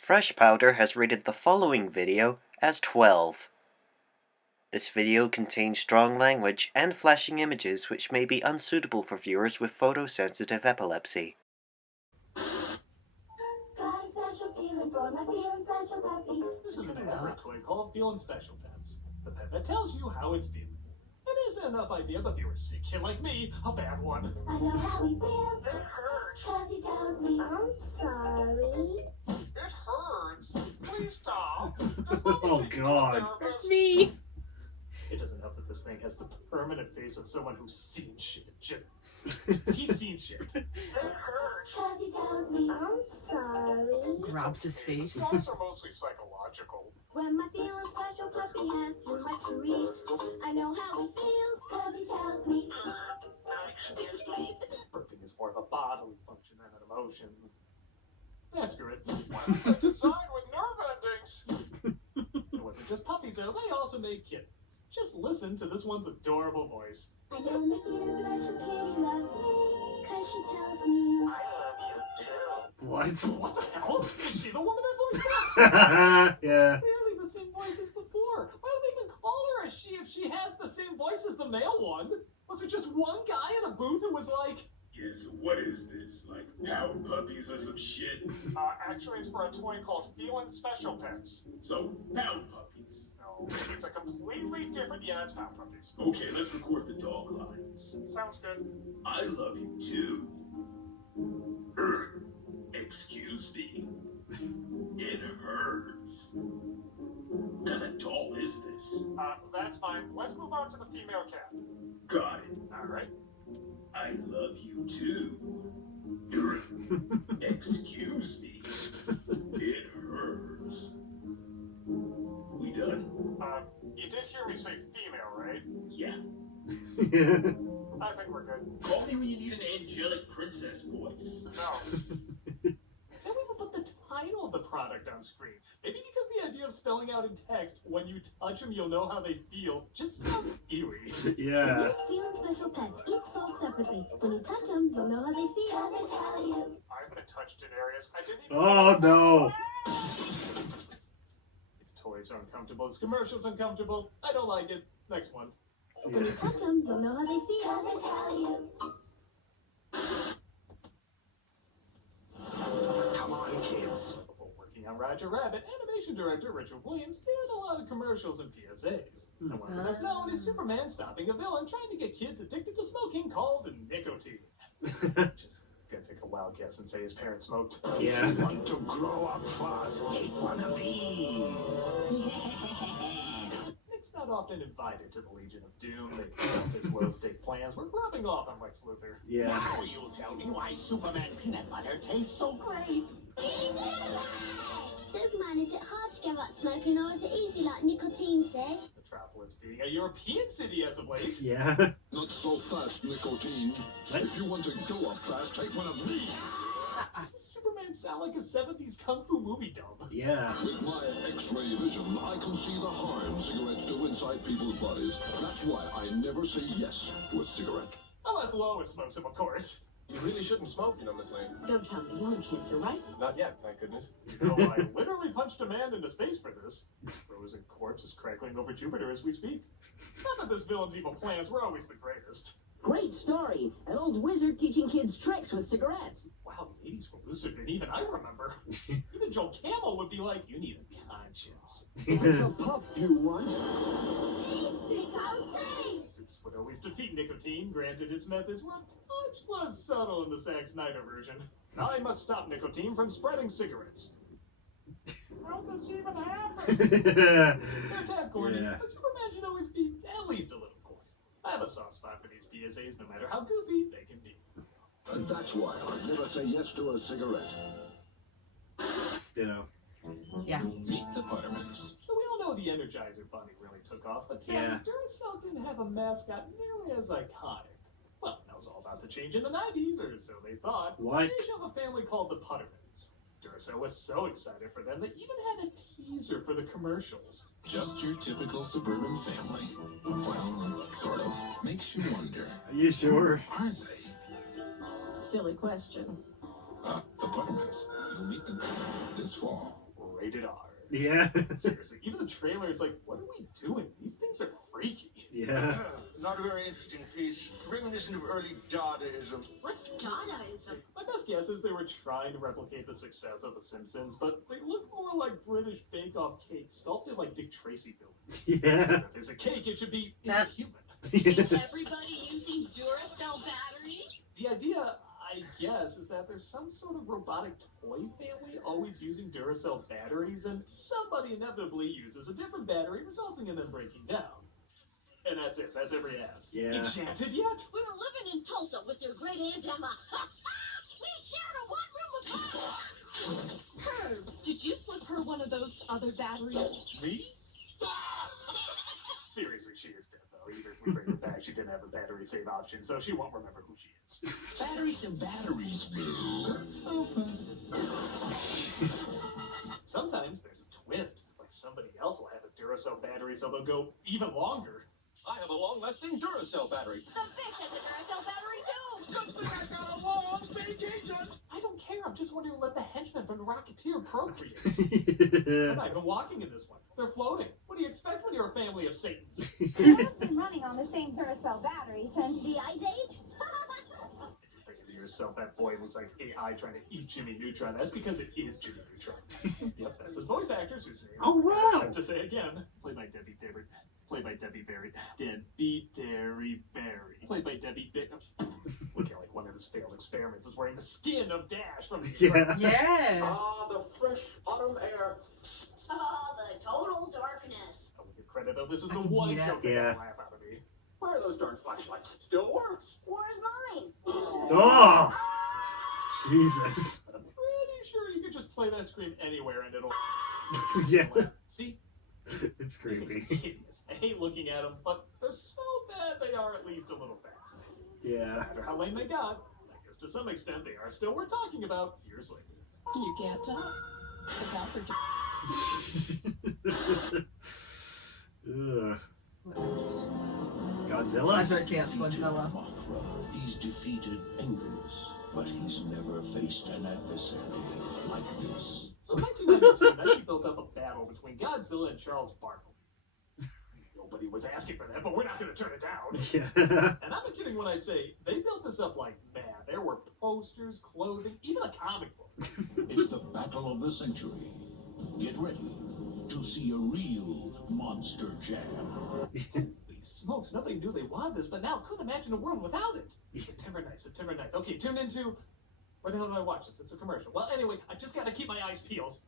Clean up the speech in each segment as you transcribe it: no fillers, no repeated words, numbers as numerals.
Fresh Powder has rated the following video as 12. This video contains strong language and flashing images which may be unsuitable for viewers with photosensitive epilepsy. This is an ad for a toy called Feeling Special Pets. The pet that tells you how it's feeling. It isn't enough idea, but if you're a sick kid like me, a bad one. I know how he feels. It hurts. Cause he tells me I'm sorry. It hurts. Please stop. Oh God. That's me! It doesn't help that this thing has the permanent face of someone who's seen shit. He's seen shit. It hurts. Cause he tells me I'm sorry. Grabs his face. The scars are mostly psychological. When my feeling special puppy has too much to eat, I know how he feels. Cause he tells me. Excuse me. Burping is more of a bodily function than an emotion. That's good. Why was that designed with nerve endings? It wasn't just puppies, though. They also made kittens. Just listen to this one's adorable voice. I know my feeling special kitty loves me. Cause she tells me I love you too. What? What the hell? Is she the woman that voiced that? Yeah. It's clearly the same voice as before. Why do they even call her a she if she has the same voice as the male one? Was it just one guy in a booth who was like, "Yes, what is this? Like pound puppies or some shit?" Actually it's for a toy called Feeling Special Pets. So, pound puppies. No, it's a completely different, yeah, it's pound puppies. Okay, let's record the dog lines. Sounds good. I love you too. Excuse me. It hurts. What kind of doll is this? That's fine. Let's move on to the female cat. Got it. Alright. I love you too. Excuse me. It hurts. We done? You did hear me say female, right? Yeah. I think we're good. Call me when you need an angelic princess voice. No. Then we would put the title of the product on screen. Maybe because the idea of spelling out in text, when you touch them, you'll know how they feel, just sounds eerie. Yeah. Feeling special pets each sold separately. When you touch them, you'll know how they feel. They tell you. I've been touched in areas I didn't even Oh no. These toys are uncomfortable. This commercial's uncomfortable. I don't like it. Next one. When you touch them, you'll know how they feel. They tell you. Come on, kids. Before working on Roger Rabbit, animation director Richard Williams did a lot of commercials and PSAs. And one of the best known is Superman stopping a villain trying to get kids addicted to smoking called nicotine. Just gonna take a wild guess and say his parents smoked. Yeah. If you want to grow up fast, take one of these. Nick's not often invited to the Legion of Doom. They developed his low-stake plans. We're rubbing off on Lex Luthor. Yeah. Now you'll tell me why Superman peanut butter tastes so great. Superman, is it hard to give up smoking or is it easy like nicotine says? Metropolis being a European city as of late. Yeah. Not so fast, nicotine. What? If you want to go up fast, take one of these. Does Superman sound like a 70s kung fu movie dub? Yeah. With my X-ray vision, I can see the harm cigarettes do inside people's bodies. That's why I never say yes to a cigarette. Unless Lois smokes them, of course. You really shouldn't smoke, you know, Miss Lane. Don't tell me lung cancer, right? Not yet, thank goodness. You know, I literally punched a man into space for this. His frozen corpse is crackling over Jupiter as we speak. Not that this villain's evil plans were always the greatest. Great story. An old wizard teaching kids tricks with cigarettes. Wow, the 80s were looser than even I remember. Even Joel Camel would be like, you need a conscience. That's a puff you want. Soups would always defeat nicotine. Granted, his methods were a touch less subtle in the Zack Snyder version. I must stop nicotine from spreading cigarettes. How does this even happen? They're tad corny, Yeah. but Superman should always be at least a little corny. I have a soft spot for these PSAs, no matter how goofy they can be. And that's why I never say yes to a cigarette. Yeah. Yeah. Meet the Buttermans. So we all know the Energizer Bunny really took off, but sadly, Yeah. Duracell didn't have a mascot nearly as iconic. Well, that was all about to change in the 90s, or so they thought. What? They each have a family called the Puttermans. Duracell was so excited for them, they even had a teaser for the commercials. Just your typical suburban family. Well, sort of. Makes you wonder. Are you sure? Who are they? Silly question. The Buttermans. You'll meet them this fall. rated R. Yeah. Seriously, even the trailer is like, what are we doing? These things are freaky. Yeah. Not a very interesting piece. Reminiscent of early Dadaism. What's Dadaism? My best guess is they were trying to replicate the success of The Simpsons, but they look more like British Bake-Off cake sculpted like Dick Tracy villains. Yeah. If it's a cake, it should be, is it human? Is everybody using Duracell batteries? The idea, I guess, is that there's some sort of robotic toy family always using Duracell batteries, and somebody inevitably uses a different battery, resulting in them breaking down. And that's it. That's every ad. Yeah. Enchanted yet? We were living in Tulsa with your great aunt Emma. We shared a one-room apartment. Herb, did you slip her one of those other batteries? Me? Seriously, she is dead, though. Even if we bring her back, she didn't have a battery save option, so she won't remember who she is. Batteries to batteries, Bill. Sometimes there's a twist, like somebody else will have a Duracell battery, so they'll go even longer. I have a long-lasting Duracell battery. The fish has a Duracell battery too. Good thing I got a long vacation. I don't care. I'm just wondering, let the henchmen from the Rocketeer procreate. They're not even walking in this one. They're floating. What do you expect when you're a family of Satans? I've been running on the same Duracell battery since the Ice Age. Thinking to yourself, that boy looks like AI trying to eat Jimmy Neutron. That's because it is Jimmy Neutron. Yep, that's his voice actors whose name Oh, wow. I attempt to say again. Played by Debbie Berry. Played by Debbie Berry. Debbie Derry Berry. Played by Debbie Berry. Looking like one of his failed experiments is wearing the skin of Dash from the Yeah. Yeah. Ah, the fresh autumn air. Oh, the total darkness. I will give credit though. This is the one Yeah. joke that Yeah. got a laugh out of me. Why are those darn flashlights still work? Where's mine? Oh. Jesus. But I'm pretty sure you could just play that scream anywhere and it'll. Yeah. See? It's These things are creepy. hideous. I hate looking at them, but they're so bad they are at least a little fascinating. No Yeah. matter how lame they got, I guess to some extent they are still worth talking about years later. You get the garbage. Ugh. What else? I was Godzilla? about to say that's Godzilla. Mothra. He's defeated endless, but he's never faced an adversary like this. So in 1992, Nike built up a battle between Godzilla and Charles Barkley. Nobody was asking for that, but we're not going to turn it down. Yeah. And I'm not kidding when I say they built this up like mad. There were posters, clothing, even a comic book. It's the battle of the century. Get ready to see a real monster jam. Holy smokes, nobody knew they wanted this, but now couldn't imagine a world without it. September 9th. Okay, tune into... Where the hell do I watch this? It's a commercial. Well, anyway, I just gotta keep my eyes peeled.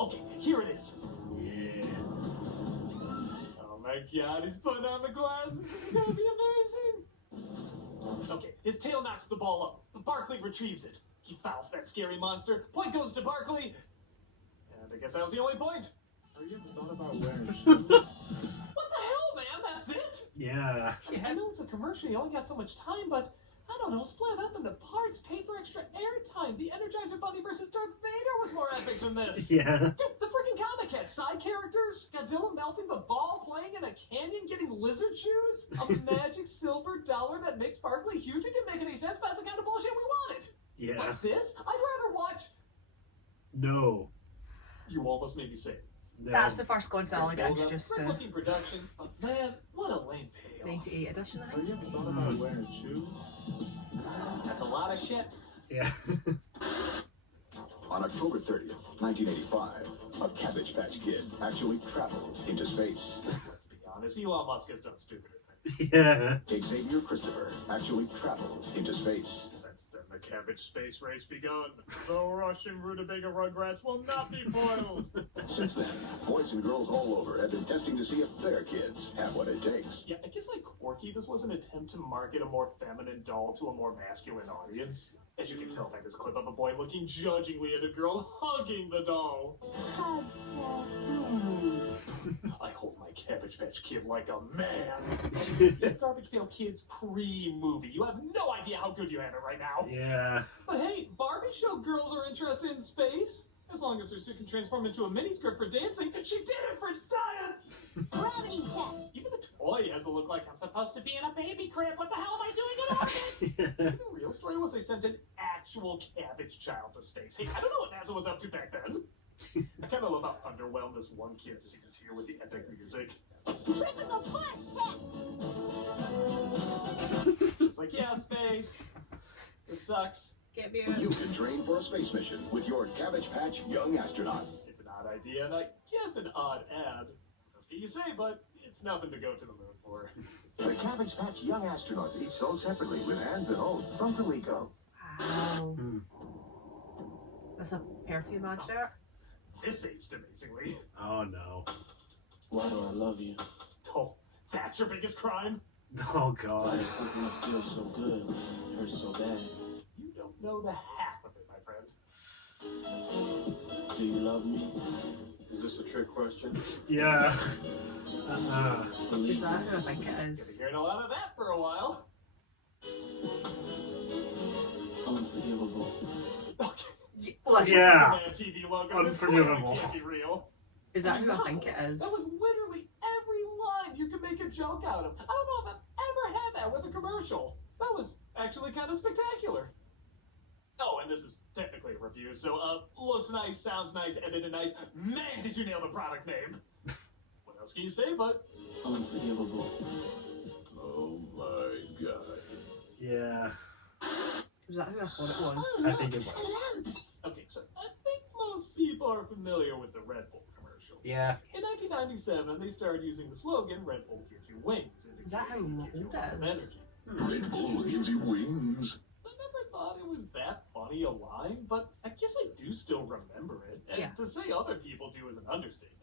Okay, here it is. Yeah. Oh my god, he's putting on the glasses. This is gonna be amazing. Okay, his tail knocks the ball up, but Barkley retrieves it. He fouls that scary monster. Point goes to Barkley. And I guess that was the only point. Have you ever thought about wearing shoes? What the hell, man? That's it? Yeah. I know it's a commercial, you only got so much time, but I don't know, split it up into parts, pay for extra airtime. The Energizer Bunny versus Darth Vader was more epic than this. Yeah. Dude, the freaking comic had side characters, Godzilla melting the ball, playing in a canyon, getting lizard shoes, a magic silver dollar that makes Barkley huge. It didn't make any sense, but that's the kind of bullshit we wanted. Yeah. But this, I'd rather watch... No. You almost made me say it. No. That's the first Godzilla Build game, up, just great looking production, but man, what a lame payoff. 98 edition, I Have think. you ever thought about wearing shoes? That's a lot of shit. Yeah. On October 30th, 1985, a Cabbage Patch Kid actually traveled into space. Let's be honest, Elon Musk has done stupider things. Yeah. Xavier Christopher actually traveled into space. Since then, the cabbage space race begun. The Russian rutabaga rugrats will not be foiled. Since then, boys and girls all over have been testing to see if their kids have what it takes. Yeah, I guess like Corky, this was an attempt to market a more feminine doll to a more masculine audience. As you can tell by this clip of a boy looking judgingly at a girl hugging the doll. I hold my Cabbage Patch Kid like a man. You have Garbage Pail Kids pre-movie. You have no idea how good you have it right now. Yeah. But hey, Barbie showed girls are interested in space. As long as her suit can transform into a miniskirt for dancing, she did it for science! Gravity test. Even the toy has a look like I'm supposed to be in a baby crib. What the hell am I doing in orbit? The real story was they sent an actual cabbage child to space. Hey, I don't know what NASA was up to back then. I kind of love how underwhelmed this one kid seems here with the epic music. Typical punch test. Just like, yeah, space. This sucks. Get me You can train for a space mission with your Cabbage Patch Young Astronaut. It's an odd idea, and I guess an odd ad. What else can you say, but it's nothing to go to the moon for. The Cabbage Patch Young Astronauts, each sold separately with hands and home from Coleco. Wow. That's a perfume advert. This aged amazingly. Oh no. Why do I love you? Oh, that's your biggest crime? Oh Why god. does something that feels so good hurt so bad? You don't know the half of it, my friend. Do you love me? Is this a trick question? Yeah. Is Believe that me. who I think it Gonna is? hearing a lot of that for a while. Unforgivable. Okay. Yeah. Man TV logo. This Unforgivable. clearly can't be real. Is that who I think it is? That was literally every line you could make a joke out of. I don't know if I've ever had that with a commercial. That was actually kind of spectacular. Oh, and this is technically a review, so looks nice, sounds nice, edited nice. Man, did you nail the product name? What else can you say but Unforgivable. Oh my god. Yeah. Is that who I thought it was? I think it was. okay, so I think most people are familiar with the Red Bull commercials. Yeah. In 1997, they started using the slogan "Red Bull gives you wings." Is that how indicating it gives you old a lot of it is? energy. Red Bull gives you wings. I never thought it was that funny a line, but I guess I do still remember it. And Yeah. to say other people do is an understatement.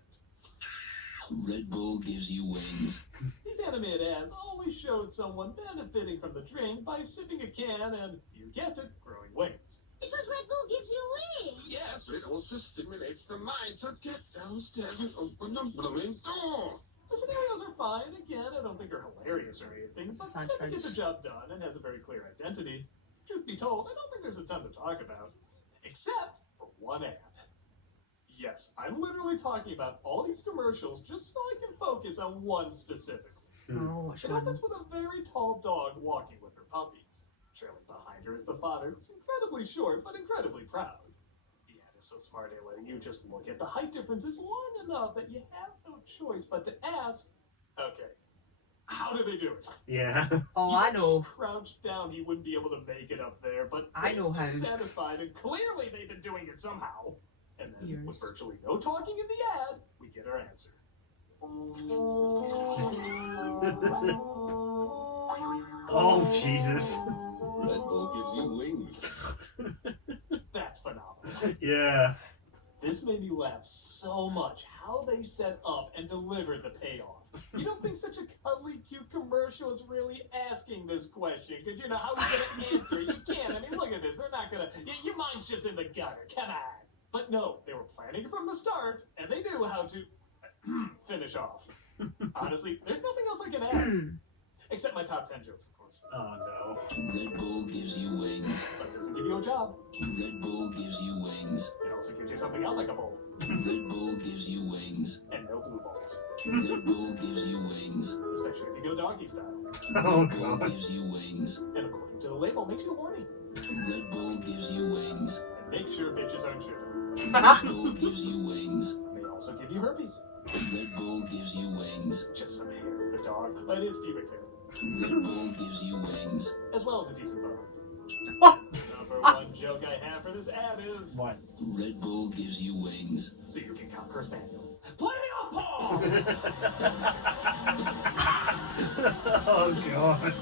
Red Bull gives you wings. These animated ads always showed someone benefiting from the drink by sipping a can and, you guessed it, growing wings. Because Red Bull gives you wings. Yes, but it also stimulates the mind, so get downstairs and open the blooming door. The scenarios are fine. Again, I don't think they're hilarious or anything, but Sounds tend to get French. the job done and has a very clear identity. Truth be told, I don't think there's a ton to talk about. Except for one ad. Yes, I'm literally talking about all these commercials just so I can focus on one specifically. Oh, which It one? opens with a very tall dog walking with her puppies. Trailing behind her is the father, who's incredibly short but incredibly proud. The ad is so smart at letting you just look at the height differences long enough that you have no choice but to ask, okay, how do they do it? Yeah. Oh, Even I if she know. crouched down, he wouldn't be able to make it up there, but I they know how. seem satisfied, and clearly they've been doing it somehow. And then, Years. with virtually no talking in the ad, we get our answer. Oh Jesus. Red Bull gives you wings. That's phenomenal. Yeah. This made me laugh so much how they set up and delivered the payoff. You don't think such a cuddly, cute commercial is really asking this question? Because you know, how are you going to answer? You can't. I mean, look at this. They're not going to... Your mind's just in the gutter. Come on. But no, they were planning it from the start, and they knew how to finish off. Honestly, there's nothing else I can add. Except my top 10 jokes, of course. Oh no. Red Bull gives you wings. But it doesn't give you a job. Red Bull gives you wings. It also gives you something else like a bowl. Red Bull gives you wings. And no blue balls. Red Bull gives you wings. Especially if you go doggy style. Oh Red Bull god. gives you wings. And according to the label, makes you horny. Red Bull gives you wings. And make sure bitches aren't tripping. Red Bull gives you wings. May also give you herpes. Red Bull gives you wings. Just some hair of the dog. But it is pubic hair. Red Bull gives you wings. As well as a decent bone. What? Number one joke I have for this ad is... What? Red Bull gives you wings. So you can conquer Spaniel. Play me off, Paul! Oh god.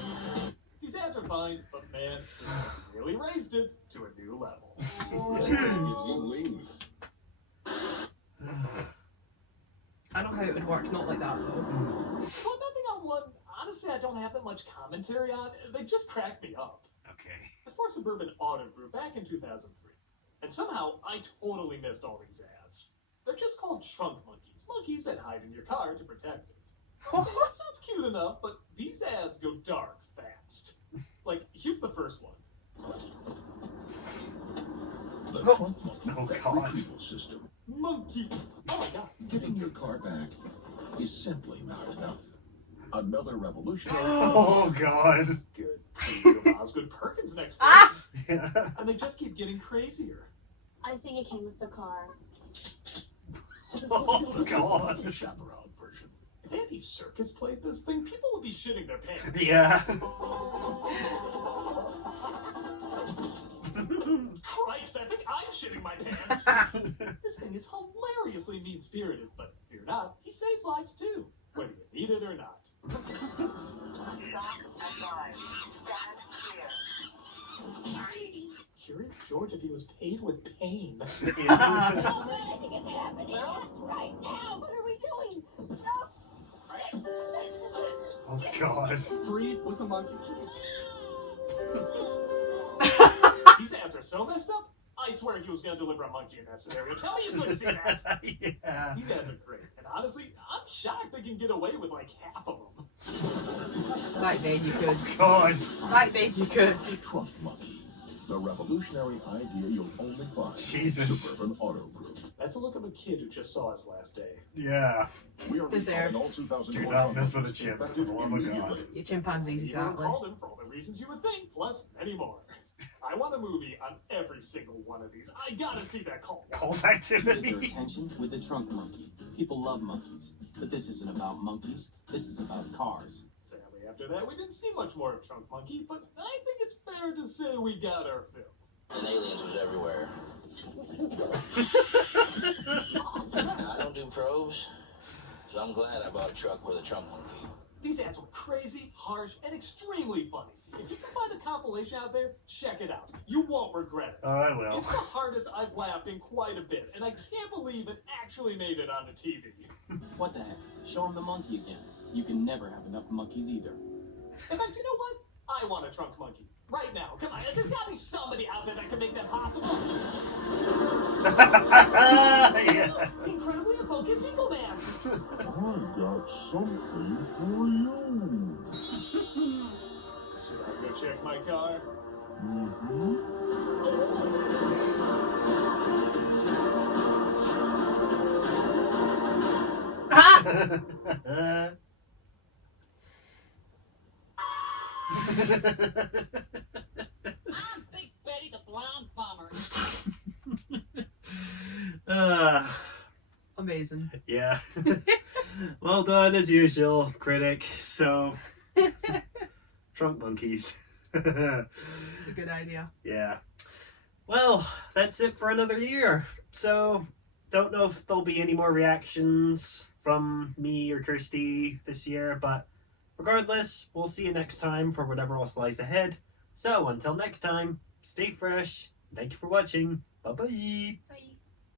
These ads are fine, but man, this one really raised it to a new level. Red Bull gives you wings. I know how it would work, not like that though. So nothing on one, honestly, I don't have that much commentary on. They just crack me up. Okay. As for Suburban Auto Group back in 2003. And somehow, I totally missed all these ads. They're just called trunk monkeys. Monkeys that hide in your car to protect it. Okay, that sounds cute enough, but these ads go dark fast. Like, here's the first one. The trunk monkey theft retrieval system. Monkey! Oh my god. Getting your car back is simply not enough. Another revolutionary. Oh god. Good. King of Osgood Perkins next week. Yeah. And they just keep getting crazier. I think it came with the car. Oh The trunk god. monkey chaperone version. If Andy Serkis played this thing, people would be shitting their pants. Yeah. Christ, I think I'm shitting my pants. This thing is hilariously mean-spirited, but fear not, he saves lives too, whether you need it or not. Curious George if he was paid with pain. I think it's happening. That's right now. What are we doing? Oh god. Breathe with a monkey. These ads are so messed up, I swear he was going to deliver a monkey in that scenario. Tell me you couldn't see that. Yeah. These ads are great, and honestly, I'm shocked they can get away with like half of them. Back then you could. God. Back then you could. The trunk monkey. The revolutionary idea you'll only find Jesus. in Suburban Auto Group. That's the look of a kid who just saw his last day. Yeah. We are Deserved. recalling all 2004 Do not mess with a monkeys, chimp, for effective the love of immediately. Your chimpanzees, You exactly. recalled him for all the reasons you would think, plus many more. I want a movie on every single one of these. I gotta see that call. Cold Get activity. their attention with the trunk monkey. People love monkeys, but this isn't about monkeys. This is about cars. Sadly, after that, we didn't see much more of Trunk Monkey, but I think it's fair to say we got our fill. And aliens was everywhere. Now, I don't do probes, so I'm glad I bought a truck with a trunk monkey. These ads were crazy, harsh, and extremely funny. If you can find a compilation out there, check it out. You won't regret it. Oh, I will. It's the hardest I've laughed in quite a bit, and I can't believe it actually made it on the TV. What the heck? Show him the monkey again. You can never have enough monkeys either. In fact, you know what? I want a trunk monkey. Right now. Come on. There's got to be somebody out there that can make that possible. Yeah. Incredibly, a focus Eagle Man. I got something for you. Should I go check my car? I'm Big Betty the Blonde Bomber. Amazing. Yeah. Well done as usual, Critic. So, trunk monkeys. It's a good idea. Yeah. Well, that's it for another year. So, don't know if there'll be any more reactions from me or Kirsty this year, but regardless, we'll see you next time for whatever else lies ahead. So, until next time, stay fresh. Thank you for watching. Bye-bye. Bye.